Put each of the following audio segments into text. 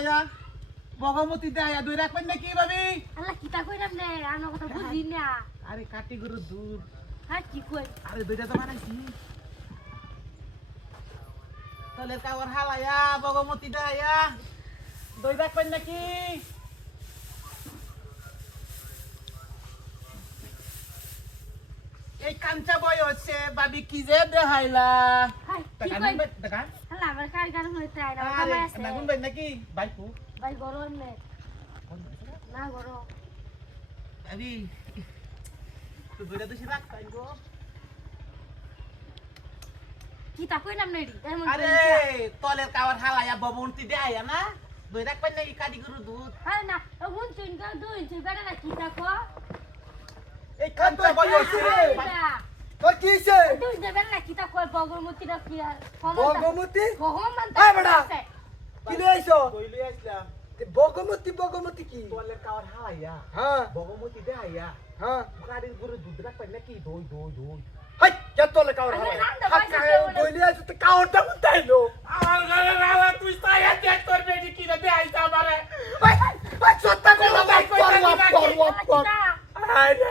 হালাইয়া বগমতি দেয়া দুই রাখবেন নাকি ভাবি? আল্লাহ কিতা কইরাম রে আনো কথা বুঝি না। আরে কাটি গরুর দুধ। হ্যাঁ কি কই? আরে দুইটা তো বানাইছি। তাহলে কাওয়ার হালাইয়া বগমতি দেয়া দুই রাখবেন নাকি? এই কাঞ্চা বয় হচ্ছে ভাবি কি যে দেখাইলা। হ্যাঁ কি টাকা কই? নিবে টাকা? আল্লাহ আমার কার গান হইতে আইনা আরে কামাই আছে। নাগুন ভাই নাকি বাইকু? ভাই গরম নে। না গরম। আরে তো দুইটা দুশি রাখ পাইবো। কিতা কইরাম রে রি? আরে তলের কাওয়ার হালাইয়া বগমতি দেয়া না দুই রাখবেন নাকি কাটি গরুর দুধ? হ্যাঁ না হুন চুন কা দুই চুন বেড়া না কিতা কো? এই কাঞ্চা বয় হচ্ছে তোর কি হইছে? দুই দে বেড়া না কিতা কই বগরমতি রা কি আর? বগমতি? গহম মান এই বেটা! কি লই আইছো? কইলে আসলাম বগমতি কি? তলের কাওয়ার হালাইয়া হ্যাঁ বগমতি দেয়া হ্যাঁ কাটির গরুর দুধ রাখবেন নাকি দই দই দই হাই কে তোলে কাওর আরে হালাই রান্দা হাত বাইসা কায় কেমন? কইলি আইছো তো কাওরটা কোথাইলো আমার ঘরে রালা তুই তাইয়া দেখ তোর বেটি কি রে দেখাইছ আমারে হাই হাই সত্তা কইলো ভাই কর আরে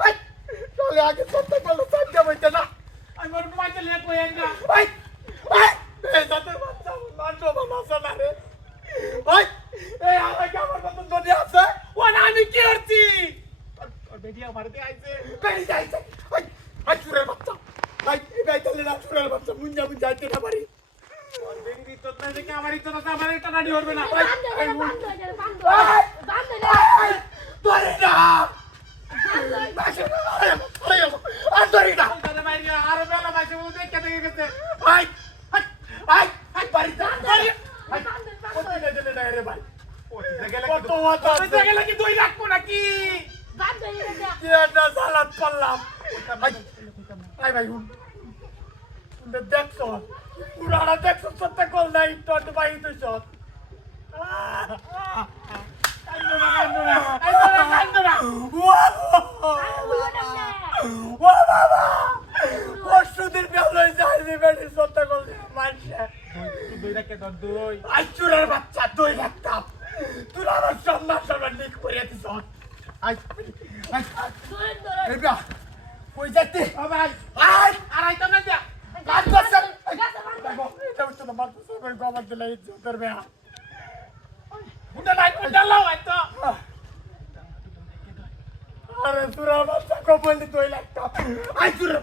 হাই তোলে আগে সত্তা কইলো সাজ্জা বইতে না আমি মোর মোবাইল নিয়ে কইেন না হাই হাই এই সাথে বাচ্চা মানছো বানাছ না রে হাই এই আমার কামর কত দড়ি আছে ও না আমি কি করছি তোর বেটি আমারে দেখাইছে বেরি যাইছে হাই হাই চুরের বাচ্চা হাই এই বাইতালে না চুরের বাচ্চা মুঞ্জা যাইতে না পারি তোর বেটি তো না দেখে আমারই তো না আমারই তো নাড়ি হবে না তোরে না আরে না তোর ভাই আর বেলা মাসে ও দেখে দেখে গেছে হাই হাই হাই হাই বাড়ি যা বাড়ি হাই কোথায় গেলে না রে ভাই কত মাথা তুই গেলে কি দই রাখবো নাকি কি একটা সালাদ পারলাম হাই হাই ভাই হুন দেখছো পুরানা দেখছো সত্য কল নাই তোর ভাই তো সব ও বাবা পরশুদিন বেলই যাইনি বেটি সত্য কল মানছে দই রাখে তোর দই আই চুরের বাচ্চা দই রাখতাম তুই আমার সম্মান সম্মান লিখ করে দিস আই আই এই বিয়া কই যাইতে ও ভাই আই আড়াইটা না যা কাজ করছ দেখো এটা হচ্ছে না মারতে সবাই গোবর দিলে ইজ্জতের বিয়া উঠে নাই ডালাও আইতো আরে চুরের বাচ্চা কবলি দই রাখতাম আই চুরের